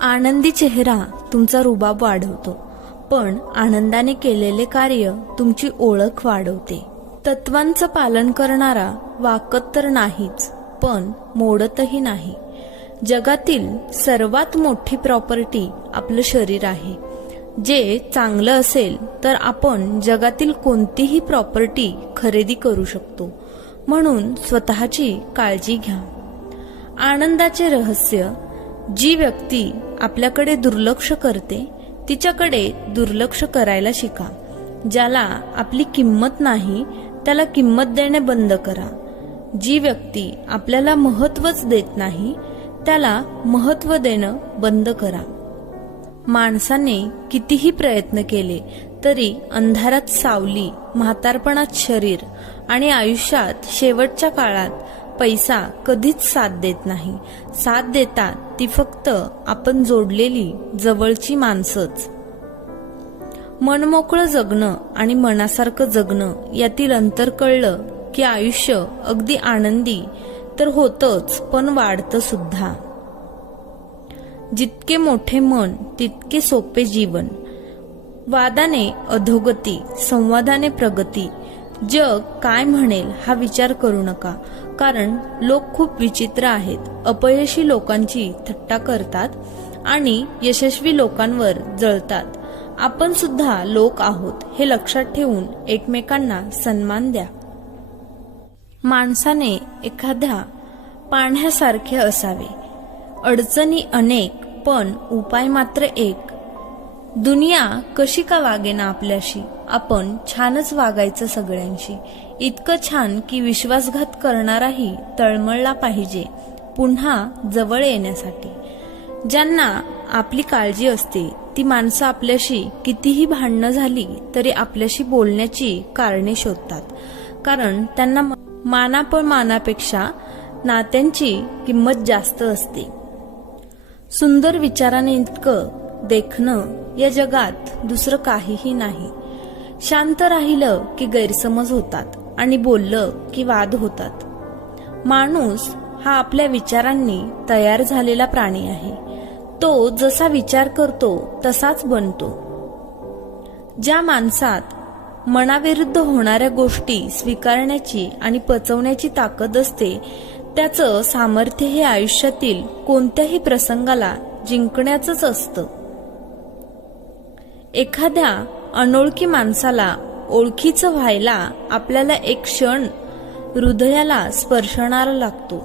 आनंदी चेहरा तुमचा रुबाब वाढवतो. पण आनंदाने केलेले कार्य तुमची ओळख वाढवते. तत्वांचं पालन करणारा वाकत तर नाहीच पण मोडतही नाही. जगातील सर्वात मोठी प्रॉपर्टी आपलं शरीर आहे. जे चांगलं असेल तर आपण जगातील कोणतीही प्रॉपर्टी खरेदी करू शकतो. म्हणून स्वतःची काळजी घ्या. आनंदाचे रहस्य जी व्यक्ती आपल्याकडे दुर्लक्ष करते तिच्याकडे दुर्लक्ष करायला शिका. ज्याला आपली किंमत नाही त्याला किंमत देणे बंद करा. जी व्यक्ती आपल्याला महत्वच देत नाही त्याला महत्त्व देणं बंद करा. माणसाने कितीही प्रयत्न केले तरी अंधारात सावली म्हातारपणात शरीर आणि आयुष्यात शेवटच्या काळात पैसा कधीच साथ देत नाही. साथ देतात ती फक्त आपण जोडलेली जवळची माणसंच. मनमोकळं जगणं आणि मनासारखं जगणं यातील अंतर कळलं की आयुष्य अगदी आनंदी तर होतच पण वाढतं सुद्धा. जितके मोठे मन तितके सोपे जीवन. वादाने अधोगती संवादाने प्रगती. जग काय म्हणेल हा विचार करू नका. कारण लोक खूप विचित्र आहेत. अपयशी लोकांची थट्टा करतात आणि यशस्वी लोकांवर जळतात. आपण सुद्धा लोक आहोत हे लक्षात ठेवून एकमेकांना सन्मान द्या. माणसाने एखाद्या पाण्यासारखे असावे. अडचणी अनेक पण उपाय मात्र एक. दुनिया कशी का वागेना आपल्याशी? आपण छानच वागायचं सगळ्यांशी. इतकं छान की विश्वासघात करणाराही तळमळला पाहिजे पुन्हा जवळ येण्यासाठी. ज्यांना आपली काळजी असते ती माणसं आपल्याशी कितीही भांडणं झाली तरी आपल्याशी बोलण्याची कारणे शोधतात. कारण त्यांना मानापण मानापेक्षा नात्यांची किंमत जास्त असते. सुंदर विचाराने इतकं देखणं या जगात दुसरं काहीही नाही. शांत राहिलं की गैरसमज होतात आणि बोललं की वाद होतात. माणूस हा आपल्या विचारांनी तयार झालेला प्राणी आहे. तो जसा विचार करतो तसाच बनतो. ज्या माणसात मनाविरुद्ध होणाऱ्या गोष्टी स्वीकारण्याची आणि पचवण्याची ताकद असते त्याचं सामर्थ्य हे आयुष्यातील कोणत्याही प्रसंगाला जिंकण्याचंच असतं. एखाद्या अनोळखी माणसाला ओळखीचं व्हायला आपल्याला एक क्षण हृदयाला स्पर्शणारा लागतो.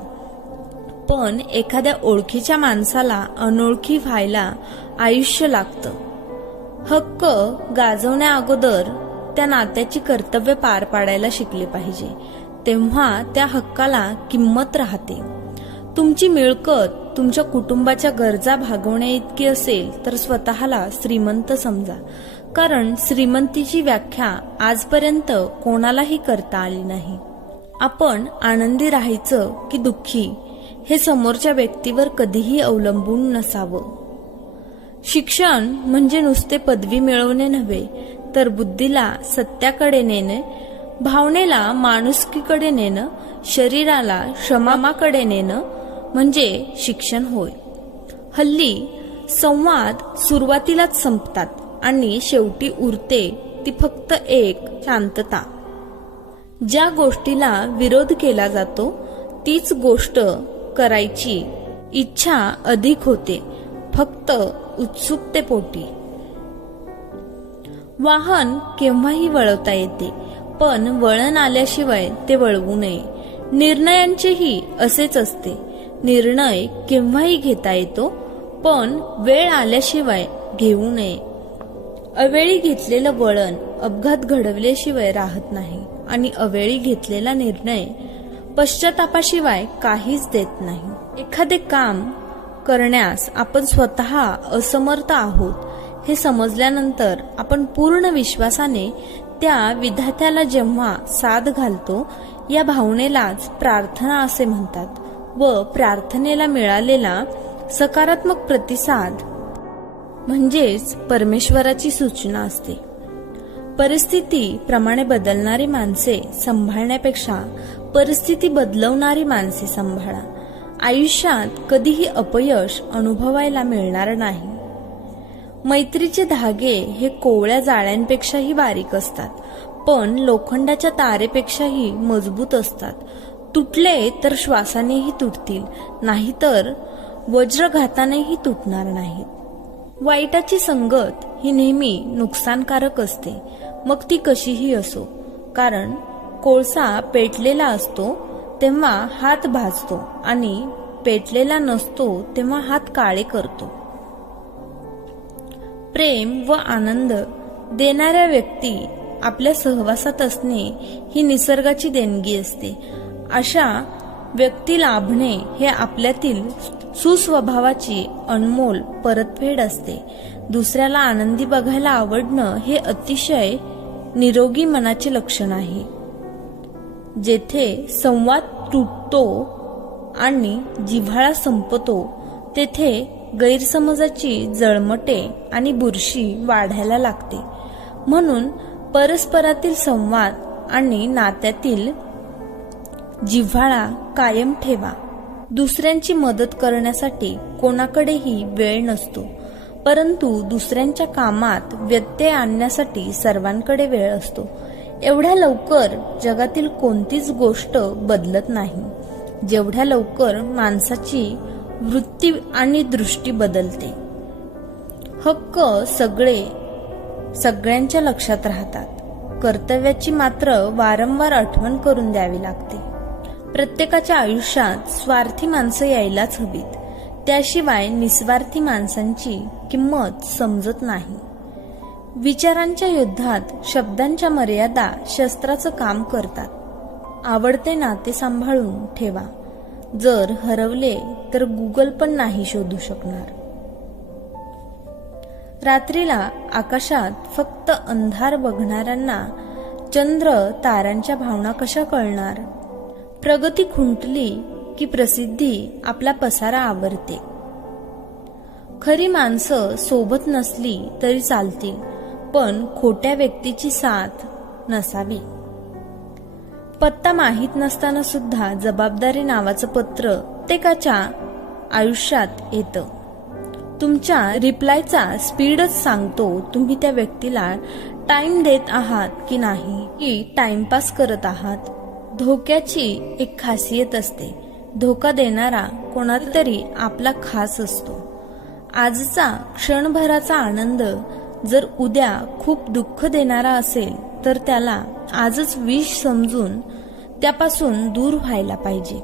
पण एखाद्या ओळखीच्या माणसाला अनोळखी व्हायला आयुष्य लागतं. हक्क गाजवण्या अगोदर त्या नात्याची कर्तव्य पार पाडायला शिकले पाहिजे. तेव्हा त्या हक्काला किंमत राहते. तुमची मिळकत तुमच्या कुटुंबाच्या गरजा भागवण्या इतकी असेल तर स्वतःला श्रीमंत समजा. कारण श्रीमंतीची व्याख्या आजपर्यंत कोणालाही करता आली नाही. आपण आनंदी राहायचं की दुःखी हे समोरच्या व्यक्तीवर कधीही अवलंबून नसावं. शिक्षण म्हणजे नुसते पदवी मिळवणे नव्हे तर बुद्धीला सत्याकडे नेणे भावनेला माणुसकीकडे नेणं शरीराला क्षमामाकडे नेणं म्हणजे शिक्षण होय. हल्ली संवाद सुरुवातीलाच संपतात. आणि शेवटी उरते ती फक्त एक शांतता. ज्या गोष्टीला विरोध केला जातो तीच गोष्ट करायची इच्छा अधिक होते फक्त उत्सुकतेपोटी. वाहन केव्हाही वळवता येते पण वळण आल्याशिवाय ते वळवू नये. निर्णयांचेही असेच असते. निर्णय केव्हाही घेता येतो पण वेळ आल्याशिवाय घेऊ नये. अवेळी घेतलेलं वळण अपघात घडवल्याशिवाय राहत नाही आणि अवेळी घेतलेला निर्णय पश्चातापाशिवाय काहीच देत नाही. एखादे काम करण्यास आपण स्वतः असमर्थ आहोत हे समजल्यानंतर आपण पूर्ण विश्वासाने त्या विधात्याला जेव्हा साथ घालतो या भावनेलाच प्रार्थना असे म्हणतात व प्रार्थनेला मिळालेला सकारात्मक प्रतिसाद म्हणजेच परमेश्वराची सूचना असते. परिस्थिती प्रमाणे बदलणारी माणसे सांभाळण्यापेक्षा परिस्थिती बदलवणारी माणसे सांभाळा. आयुष्यात कधीही अपयश अनुभवायला मिळणार नाही. मैत्रीचे धागे हे कोवळ्या जाळ्यांपेक्षाही बारीक असतात पण लोखंडाच्या तारेपेक्षाही मजबूत असतात. तुटले तर श्वासानेही तुटतील नाहीतर वज्रघातानेही तुटणार नाहीत. वाईटाची संगत ही नेहमी नुकसानकारक असते. मग ती कशीही असो कारण कोळसा पेटलेला असतो तेव्हा हात भाजतो आणि पेटलेला नसतो तेव्हा हात काळे करतो. प्रेम व आनंद देणाऱ्या व्यक्ती आपल्या सहवासात असणे ही निसर्गाची देणगी असते. अशा व्यक्ती लाभणे हे आपल्यातील सुस्वभावाची अनमोल परतफेड असते. दुसऱ्याला आनंदी बघायला आवडणं हे अतिशय निरोगी मनाचे लक्षण आहे. जेथे संवाद तुटतो आणि जिव्हाळा संपतो तेथे गैरसमजाची जळमटे आणि बुरशी वाढायला लागते. म्हणून परस्परातील संवाद आणि नात्यातील जिव्हाळा कायम ठेवा. दुसऱ्यांची मदत करण्यासाठी कोणाकडेही वेळ नसतो. परंतु दुसऱ्यांच्या कामात व्यत्यय आणण्यासाठी सर्वांकडे वेळ असतो. एवढ्या लवकर जगातील कोणतीच गोष्ट बदलत नाही. जेवढ्या लवकर माणसाची वृत्ती आणि दृष्टी बदलते. हक्क सगळे सगळ्यांच्या लक्षात राहतात. कर्तव्याची मात्र वारंवार आठवण करून द्यावी लागते. प्रत्येकाच्या आयुष्यात स्वार्थी माणसं यायलाच हवीत. त्याशिवाय निस्वार्थी माणसांची किंमत समजत नाही. विचारांच्या युद्धात शब्दांच्या मर्यादा शस्त्राचं काम करतात. आवडते नाते सांभाळून ठेवा. जर हरवले तर गुगल पण नाही शोधू शकणार. रात्रीला आकाशात फक्त अंधार बघणाऱ्यांना चंद्र ताऱ्यांच्या भावना कशा कळणार? प्रगती खुंटली की प्रसिद्धी आपला पसारा आवरते. खरी माणसं सोबत नसली तरी चालतील पण खोट्या व्यक्तीची साथ नसावी. पत्ता माहीत नसताना सुद्धा जबाबदारी नावाचं पत्र प्रत्येकाच्या आयुष्यात येतं. तुमच्या रिप्लायचा स्पीडच सांगतो तुम्ही त्या व्यक्तीला टाइम देत आहात की नाही की टाइमपास करत आहात. धोक्याची एक खासियत असते. धोका देणारा कोणाला तरी आपला खास असतो. आजचा क्षणभराचा आनंद जर उद्या खूप दुःख देणारा असेल तर त्याला आजच विष समजून त्यापासून दूर व्हायला पाहिजे.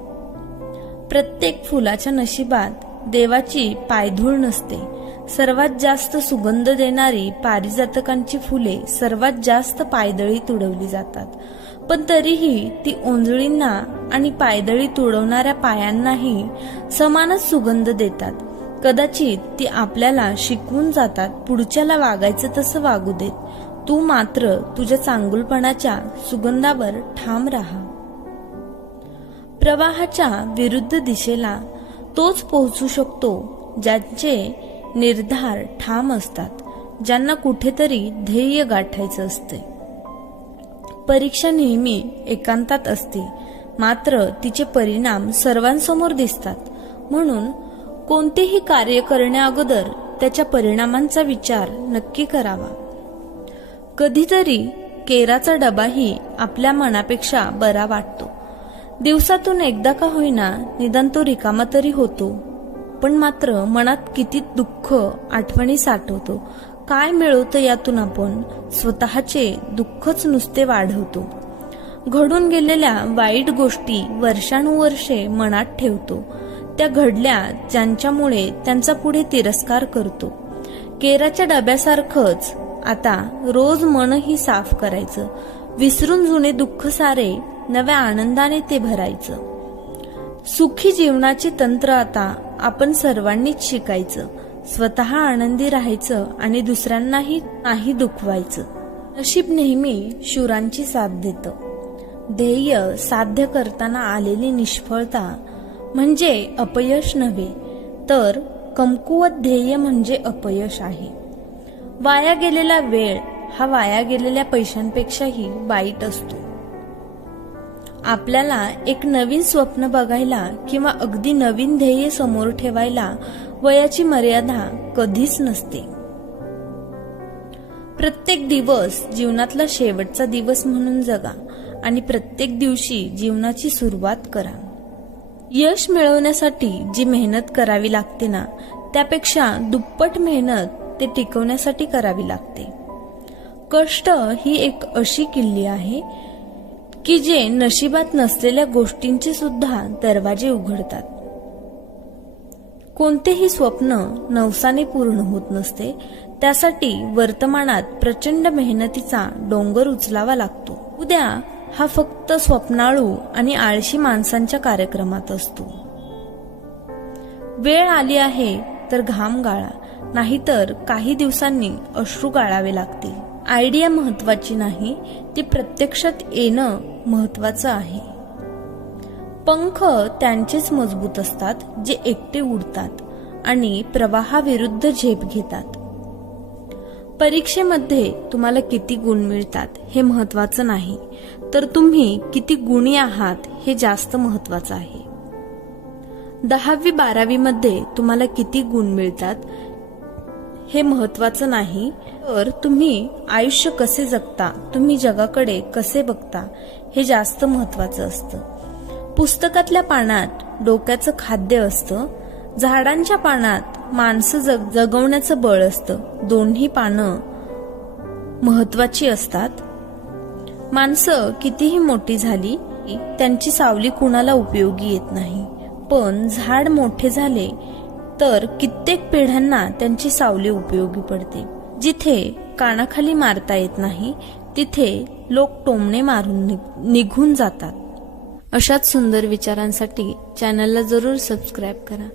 प्रत्येक फुलाच्या नशिबात देवाची पायधूळ नसते. सर्वात जास्त सुगंध देणारी पारिजातकांची फुले सर्वात जास्त पायदळी तुडवली जातात. पण तरीही ती ओंजळींना आणि पायदळी तुडवणाऱ्या पायांनाही समानच सुगंध देतात. कदाचित ती आपल्याला शिकवून जातात पुढच्याला वागायचं तसं वागू देत. तू मात्र तुझ्या चांगुलपणाच्या सुगंधावर ठाम राहा. प्रवाहाच्या विरुद्ध दिशेला तोच पोहोचू शकतो ज्यांचे निर्धार ठाम असतात ज्यांना कुठेतरी ध्येय गाठायचं असते. परीक्षा नेहमी एकांतात असते मात्र तिचे परिणाम सर्वांसमोर दिसतात. म्हणून कोणतेही कार्य करण्याअगोदर त्याच्या परिणामांचा विचार नक्की करावा. कधीतरी केराचा डबाही आपल्या मनापेक्षा बरा वाटतो. दिवसातून एकदा का होईना निदान तो रिकामा तरी होतो. पण मात्र मनात किती दुःख आठवणी साठवतो. काय मिळवतं यातून आपण? स्वतःचे दुःखच नुसते वाढवतो. घडून गेलेल्या वाईट गोष्टी वर्षानुवर्षे मनात ठेवतो. त्या घडल्या ज्यांच्यामुळे त्यांचा पुढे तिरस्कार करतो. केराच्या डब्यासारखंच आता रोज मनही साफ करायचं. विसरून जुने दुःख सारे नव्या आनंदाने ते भरायचं. सुखी जीवनाचे तंत्र आता आपण सर्वांनीच शिकायचं. स्वतः आनंदी राहायचं आणि दुसऱ्यांनाही नाही दुखवायचं. नशीब नेहमी शुरांची साथ देतं. ध्येय साध्य करताना आलेली निष्फळता म्हणजे अपयश नव्हे तर कमकुवत ध्येय म्हणजे अपयश आहे. वाया गेलेला वेळ हा वाया गेलेल्या पैशांपेक्षाही वाईट असतो. आपल्याला एक नवीन स्वप्न बघायला किंवा अगदी नवीन ध्येय समोर ठेवायला वयाची मर्यादा कधीच नसते. प्रत्येक दिवस जीवनातला शेवटचा दिवस म्हणून जगा आणि प्रत्येक दिवशी जीवनाची सुरुवात करा. यश मिळवण्यासाठी जी मेहनत करावी लागते ना त्यापेक्षा दुप्पट मेहनत ते टिकवण्यासाठी करावी लागते. कष्ट ही एक अशी किल्ली आहे की जे नशिबात नसलेल्या गोष्टींचे सुद्धा दरवाजे उघडतात. कोणतेही स्वप्न नवसाने पूर्ण होत नसते त्यासाठी वर्तमानात प्रचंड मेहनतीचा डोंगर उचलावा लागतो. उद्या हा फक्त स्वप्नाळू आणि आळशी माणसांच्या कार्यक्रमात असतो. वेळ आली आहे तर घाम गाळा नाहीतर काही दिवसांनी अश्रू गाळावे लागतील. आयडिया महत्वाची नाही ती प्रत्यक्षात येणं महत्वाचं आहे. पंख त्यांचेच मजबूत असतात जे एकटे उडतात आणि प्रवाहाविरुद्ध झेप घेतात. परीक्षेमध्ये तुम्हाला किती गुण मिळतात हे महत्वाचं नाही तर तुम्ही किती गुणी आहात हे जास्त महत्वाचं आहे. दहावी बारावी मध्ये तुम्हाला किती गुण मिळतात हे महत्वाचं नाही. तर तुम्ही आयुष्य कसे जगता तुम्ही जगाकडे कसे बघता हे जास्त महत्वाचं असतं. पुस्तकातल्या पानात डोक्याचं खाद्य असतं झाडांच्या पानात माणसं जग जगवण्याचं बळ असतं. दोन्ही पानं महत्वाची असतात. माणसं कितीही मोठी झाली त्यांची सावली कुणाला उपयोगी येत नाही. पण झाड मोठे झाले तर कित्येक पिढ्यांना त्यांची सावली उपयोगी पडते. जिथे कानाखाली मारता येत नाही तिथे लोक टोमणे मारून निघ- निघून जातात. अशाच सुंदर विचारांसाठी चॅनलला जरूर सबस्क्राईब करा.